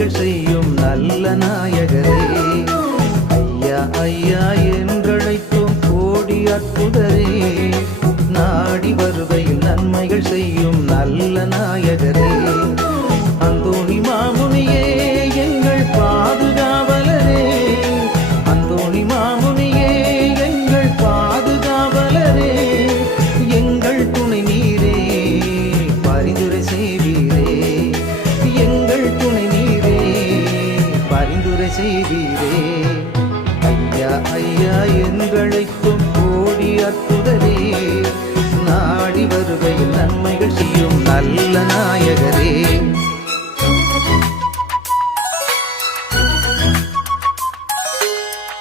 நன்மைகள் செய்யும் நல்ல நாயகரே. ஐயா ஐயா என்றழைத்தோம் கோடி அற்புதரே, நாடி வருகையில் நன்மைகள் செய்யும் நல்ல நாயகரே. அந்தோணி மாமுனியே எங்கள் பாதுகாவலரே, அந்தோணி மாமுனியே எங்கள் பாதுகாவலரே, எங்கள் துணை நீரே பரிந்துரை செய்வீரே, எங்கள் துணை நீரே பரிந்துரை செய்வீரே. ஐயா ஐயா என்றழைக்கும் கோடி அற்புதரே, நாடி வருகையில் நன்மைகள் செய்யும் நல்ல நாயகரே.